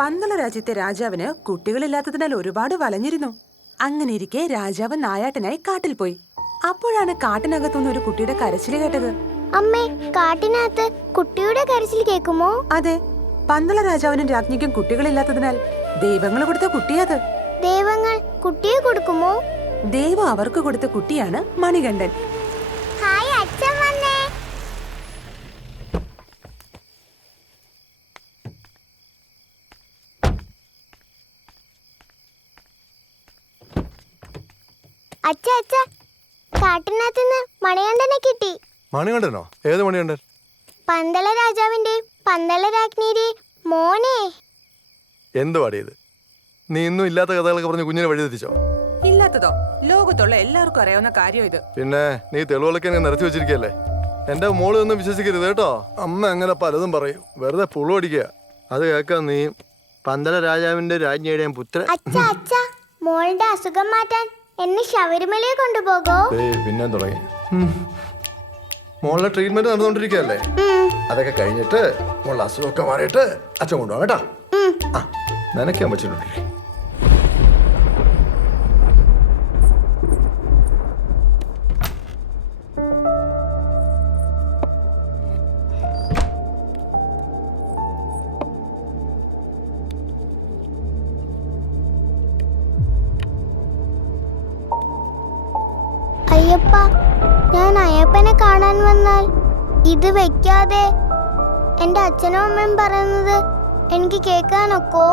പന്തള രാജ്യത്തെ രാജാവിന് കുട്ടികളില്ലാത്തതിനാൽ ഒരുപാട് വലഞ്ഞിരുന്നു. അങ്ങനെ ഇരിക്കെ രാജാവ് നായാട്ടിനായി കാട്ടിൽ പോയി. അപ്പോഴാണ് കാട്ടിനകത്തുനിന്ന് ഒരു കുട്ടിയുടെ കരച്ചിൽ കേട്ടത്. അമ്മേ, കാട്ടിനകത്ത് കുട്ടിയുടെ കരച്ചിൽ കേൾക്കുമോ? അതെ, പന്തള രാജാവിനും രാജ്ഞിക്കും കുട്ടികളില്ലാത്തതിനാൽ ദൈവങ്ങൾ കൊടുത്ത കുട്ടിയത്. ദൈവങ്ങൾ കുട്ടിയെ കൊടുക്കുമോ? ദൈവം അവർക്ക് കൊടുത്ത കുട്ടിയാണ് മണികണ്ഠൻ. ഹായ്, അച്ഛൻ വന്നേ. അച്ഛ, കാട്ടിനകത്തുനിന്ന് മണികണ്ഠനെ കിട്ടി. മണികണ്ഠനോ? ഏത് മണികണ്ഠൻ? പന്തള രാജാവിന്റെ പന്തള രാജ്ഞിയുടെ മോനെ. എന്ത് പാടിയത്? നീ ഇന്നും ഇല്ലാത്ത കഥകളൊക്കെ പറഞ്ഞ് കുഞ്ഞിനെ വഴിതെറ്റിച്ചോ? ഇല്ലാത്തതോ? ലോകത്തുള്ള എല്ലാവർക്കും അറിയാവുന്ന കാര്യം ഇത്. പിന്നെ നീ തെളിവുകളൊക്കെ നിരത്തി വെച്ചിരിക്കല്ലേ? എന്റെ മോള് ഒന്നും വിശ്വസിക്കരുത് കേട്ടോ. അമ്മ അങ്ങനെ പലതും പറയും, വെറുതെ പുളു അടിക്കുക. അത് കേൾക്കാൻ നീ പന്തള രാജാവിന്റെ രാജ്ഞിയുടെയും പുത്രൻ. അച്ഛ, മോളുടെ അസുഖം മാറ്റാൻ എന്നെ ശബരിമലയെ കൊണ്ടുപോകോ? പിന്നെ തുടങ്ങി. മോളുടെ ട്രീറ്റ്മെന്റ് നടന്നുകൊണ്ടിരിക്കുകയല്ലേ? അതൊക്കെ കഴിഞ്ഞിട്ട് മോളുടെ അസുഖമൊക്കെ മാറിയിട്ട് അച്ഛൻ കൊണ്ടുപോകാം കേട്ടോ. നനയ്ക്കാൻ പറ്റുന്നുണ്ട്. അയ്യപ്പ, ഞാൻ അയ്യപ്പനെ കാണാൻ വന്നാൽ ഇത് വെക്കാതെ എന്റെ അച്ഛനും അമ്മയും പറയുന്നത് എനിക്ക് കേൾക്കാനൊക്കോ?